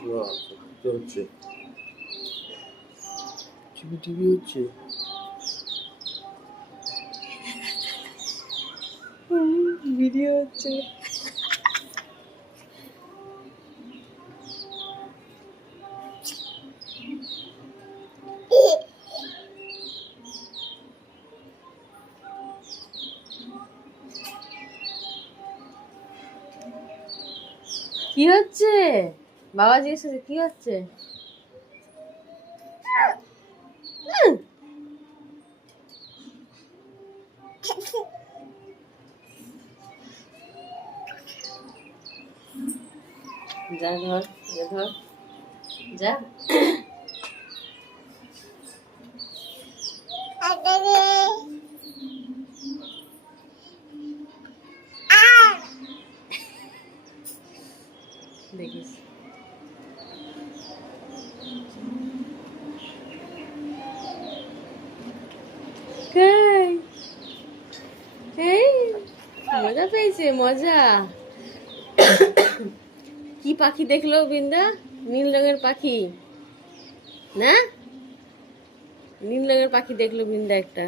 হচ্ছে TV TV হচ্ছে video হচ্ছে। কি হচ্ছে? বাবা জিজ্ঞেস করছে কি হচ্ছে? যা ধর, ধর, যা। দেখিস মজা পেয়েছে, মজা। কি পাখি দেখলো বৃন্দা? নীল রঙের পাখি না? নীল রঙের পাখি দেখলো বৃন্দা একটা।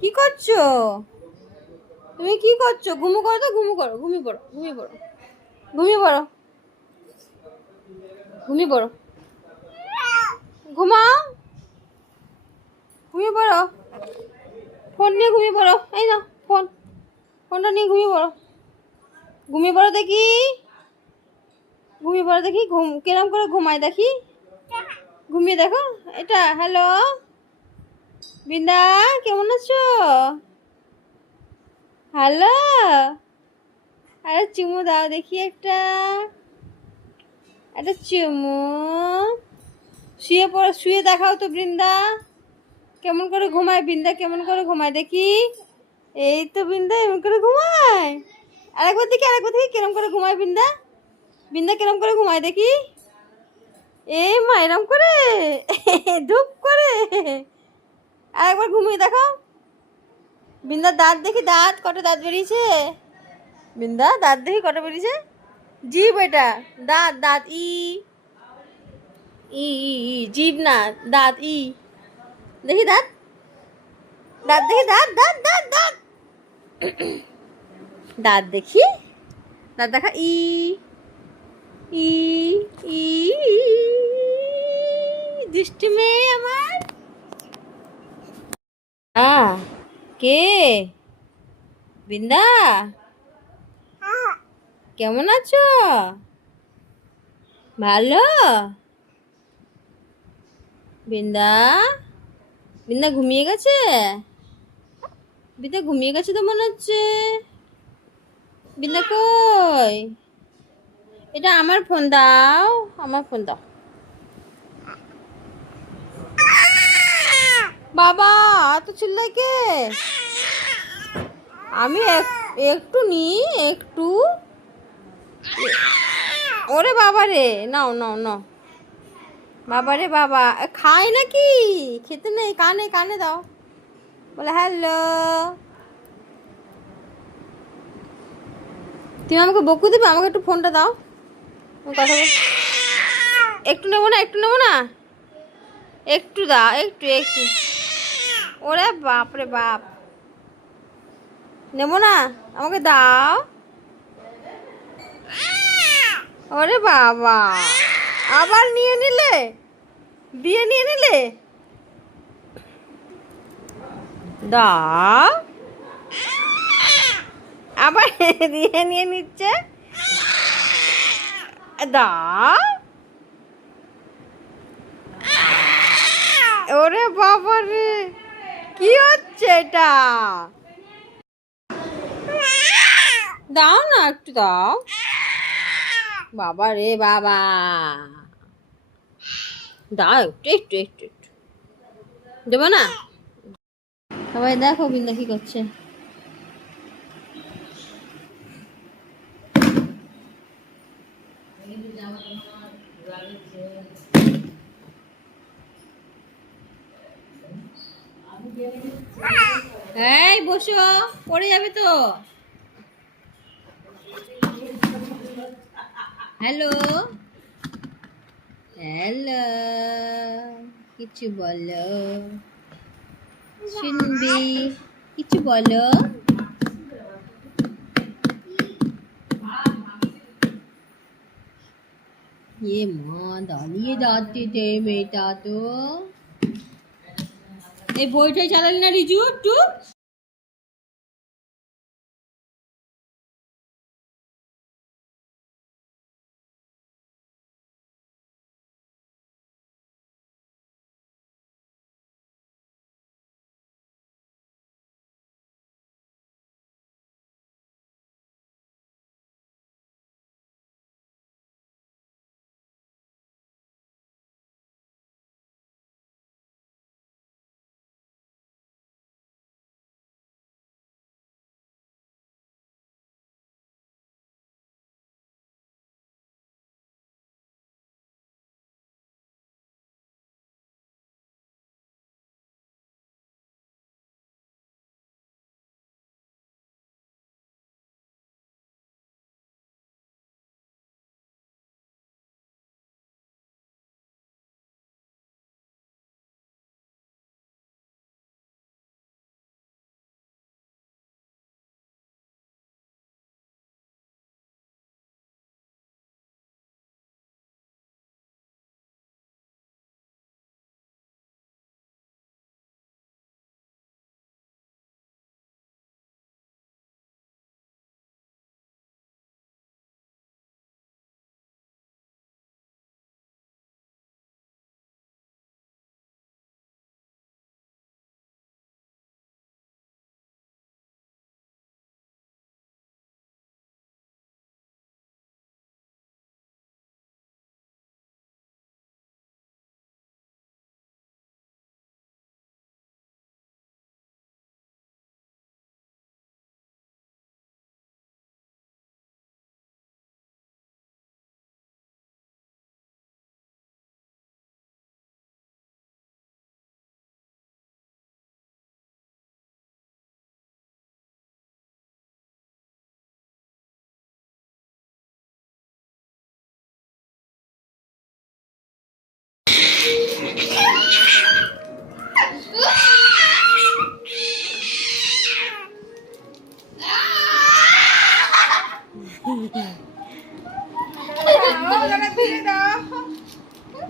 কি করছো তুমি? কি করছো? ঘুমু করো তো, ঘুমু করো, ঘুমিয়ে পড়ো, ঘুমিয়ে পড়ো, ঘুমিয়ে পড়ো, ঘুমিয়ে পড়ো, ঘুমাও, ঘুমিয়ে পড়ো। ফোন নিয়ে ঘুমিয়ে পড়ো। এই না ফোনটা নিয়ে ঘুমিয়ে পড়ো, ঘুমিয়ে পড়ো দেখি, ঘুমিয়ে পড়ো দেখি। কিরম করে ঘুমায় দেখি, ঘুমিয়ে দেখো। এটা হ্যালো বৃন্দা, কেমন আছো? হ্যালো, আরে চুমু দাও দেখি একটা, একটা চুমু। শুয়ে পড়ো, শুয়ে দেখাও তো বৃন্দা কেমন করে ঘুমায়। বৃন্দা কেমন করে ঘুমায় দেখি। এই তো বৃন্দা এমন করে ঘুমায়। আরেকবার দেখি, আরেকবার দেখি কিরম করে ঘুমায় বৃন্দা। বৃন্দা কিরম করে ঘুমায় দেখি। এই মা এরম করে ধূপ করে। আরেকবার ঘুমিয়ে দেখো। বৃন্দার দাঁত দেখি, দাঁত কটা দাঁত বেরিয়েছে। বৃন্দা দাঁত দেখি কটা বেরিয়েছে। জিভ এটা, দাঁত, দাঁত ই ই ই ই, জিভ না, দাঁত ই। দেখি দাঁত, দাঁত দেখি, দাঁত দাঁত দাঁত দাঁত দাঁত দেখি, দাঁত দেখা। ই ই ই, দৃষ্টি মেয়ে আমার। কে? বৃন্দা কেমন আছো? ভালো? বৃন্দা, বৃন্দা ঘুমিয়ে গেছে? বৃন্দা ঘুমিয়ে গেছে তো মনে হচ্ছে। বৃন্দা কই? এটা আমার ফোন দাও, আমার ফোন দাও। বাবা এত চিল্লাই কে? আমি একটু নি, একটু। ওরে বাবা রে, নাও নাও নাও। বাবা রে বাবা, খায় নাকি? খেতে নেই, কানে কানে দাও। বলে হ্যালো। তুমি আমাকে বকু দেবে? আমাকে একটু ফোনটা দাও, কথা বল। একটু নেবো না, একটু নেবো না, একটু দাও, একটু একটু। ওরে বাপ রে বাপ, নেবো না, আমাকে দাও। ওরে বাবা, আবার নিয়ে নিলে। দিয়ে নিয়ে নিলে দাও, আবার দিয়ে নিয়ে নিচ্ছে, দাও। ওরে বাবা রে, কি হচ্ছে এটা? দাও না, একটু দাও। বাবা রে বাবা, দাও একটু একটু একটু একটু, দেবো না? সবাই দেখো বিন্দা কি করছে। এই বসো, পড়ে যাবে তো। হ্যালো হ্যালো, কিছু বলো, শুনবি? কিছু বলো। এ মা, দাঁড়িয়ে যাচ্ছে মেয়েটা তো। এই বইটাই চালালি না রিজু একটু?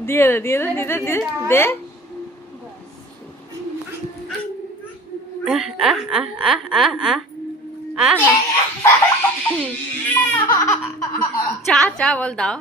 দিয়ে দে দিয়ে দে দিয়ে দে দিয়ে দে। চা চা বল দাও।